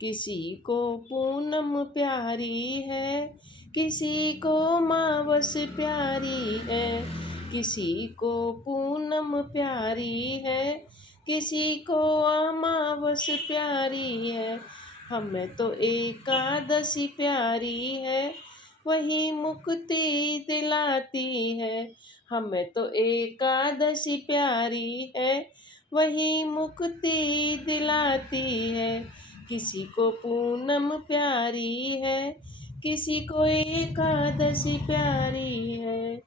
किसी को पूनम प्यारी है, किसी को मावस प्यारी है। किसी को पूनम प्यारी है, किसी को अमावस प्यारी है। हमें तो एकादशी प्यारी है, वही मुक्ति दिलाती है। हमें तो एकादशी प्यारी है, वही मुक्ति दिलाती है। किसी को पूनम प्यारी है, किसी को एकादशी प्यारी है।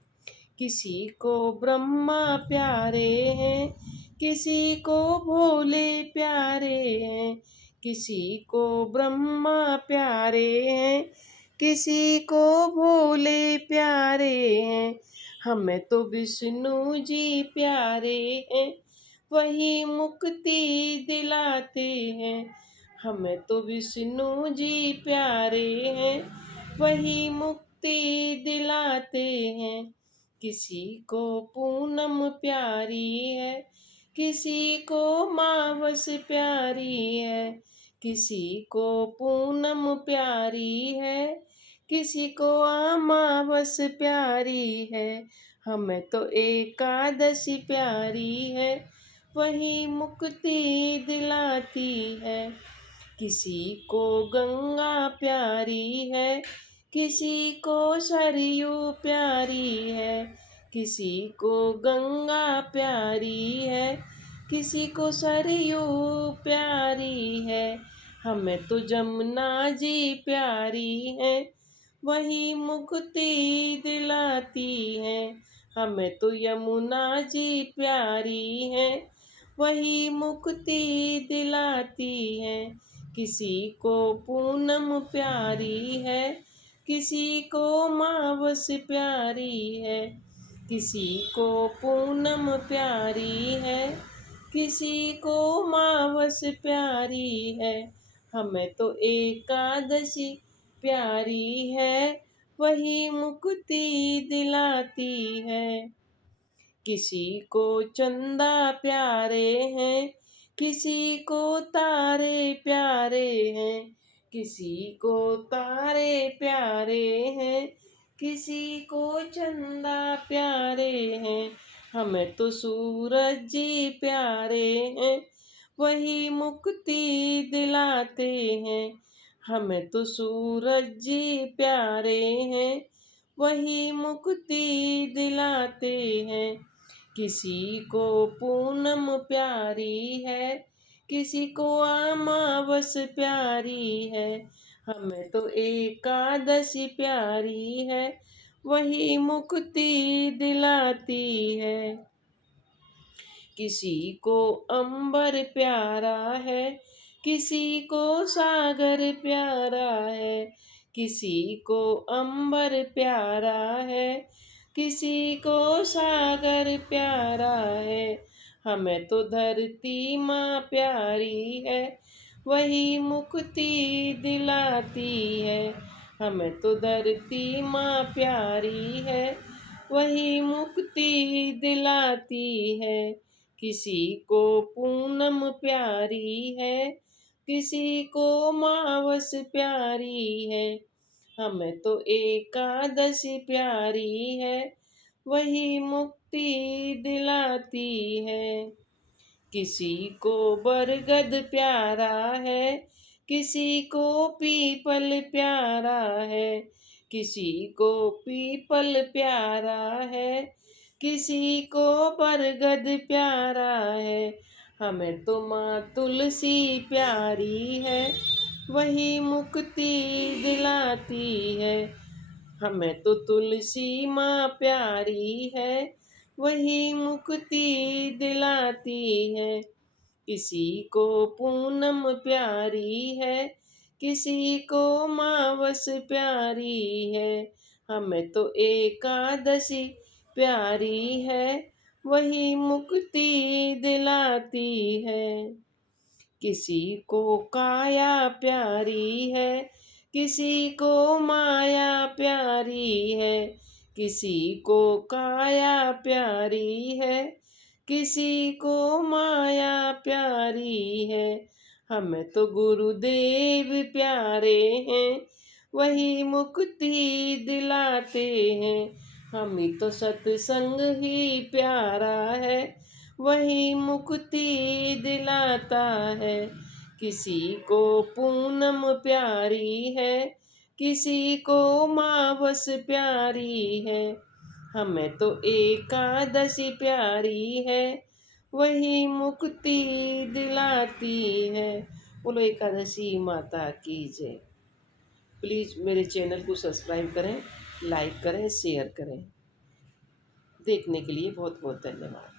किसी को ब्रह्मा प्यारे हैं, किसी को भोले प्यारे हैं। किसी को ब्रह्मा प्यारे हैं, किसी को भोले प्यारे हैं। हमें तो विष्णु जी प्यारे हैं, वही मुक्ति दिलाते हैं। हमें तो विष्णु जी प्यारे हैं, वही मुक्ति दिलाते हैं। किसी को पूनम प्यारी है, किसी को मावस प्यारी है। किसी को पूनम प्यारी है, किसी को अमावस प्यारी है। हमें तो एकादशी प्यारी है, वही मुक्ति दिलाती है। किसी को गंगा प्यारी है, किसी को सरयू प्यारी है। किसी को गंगा प्यारी है, किसी को सरयू प्यारी है। हमें तो जमुना जी प्यारी है, वही मुक्ति दिलाती है। हमें तो यमुना जी प्यारी है, वही मुक्ति दिलाती है। किसी को पूनम प्यारी है, किसी को मावस प्यारी है। किसी को पूनम प्यारी है, किसी को मावस प्यारी है। हमें तो एकादशी प्यारी है, वही मुक्ति दिलाती है। किसी को चंदा प्यारे हैं, किसी को तारे प्यारे हैं। किसी को तारे प्यारे हैं, किसी को चंदा प्यारे हैं। हमें तो सूरज जी प्यारे हैं, वही मुक्ति दिलाते हैं। हमें तो सूरज जी प्यारे हैं, वही मुक्ति दिलाते हैं। किसी को पूनम प्यारी है, किसी को अमावस प्यारी है। हमें तो एकादशी प्यारी है, वही मुक्ति दिलाती है। किसी को अंबर प्यारा है, किसी को सागर प्यारा है। किसी को अंबर प्यारा है, किसी को सागर प्यारा है। हमें तो धरती माँ प्यारी है, वही मुक्ति दिलाती है। हमें तो धरती माँ प्यारी है, वही मुक्ति दिलाती है। किसी को पूनम प्यारी है, किसी को मावस प्यारी है। हमें तो एकादशी प्यारी है, वही मुक्ति दिलाती है। किसी को बरगद प्यारा है, किसी को पीपल प्यारा है। किसी को पीपल प्यारा है, किसी को बरगद प्यारा है। हमें तो माँ तुलसी प्यारी है, वही मुक्ति दिलाती है। हमें तो तुलसी माँ प्यारी है, वही मुक्ति दिलाती है। किसी को पूनम प्यारी है, किसी को मावस प्यारी है। हमें तो एकादशी प्यारी है, वही मुक्ति दिलाती है। किसी को काया प्यारी है, किसी को माया प्यारी है। किसी को काया प्यारी है, किसी को माया प्यारी है। हमें तो गुरुदेव प्यारे हैं, वही मुक्ति दिलाते हैं। हमें तो सत्संग ही प्यारा है, वही मुक्ति दिलाता है। किसी को पूनम प्यारी है, किसी को मावस प्यारी है। हमें तो एकादशी प्यारी है, वही मुक्ति दिलाती है। बोलो एकादशी माता की जय। प्लीज़ मेरे चैनल को सब्सक्राइब करें, लाइक करें, शेयर करें। देखने के लिए बहुत बहुत धन्यवाद।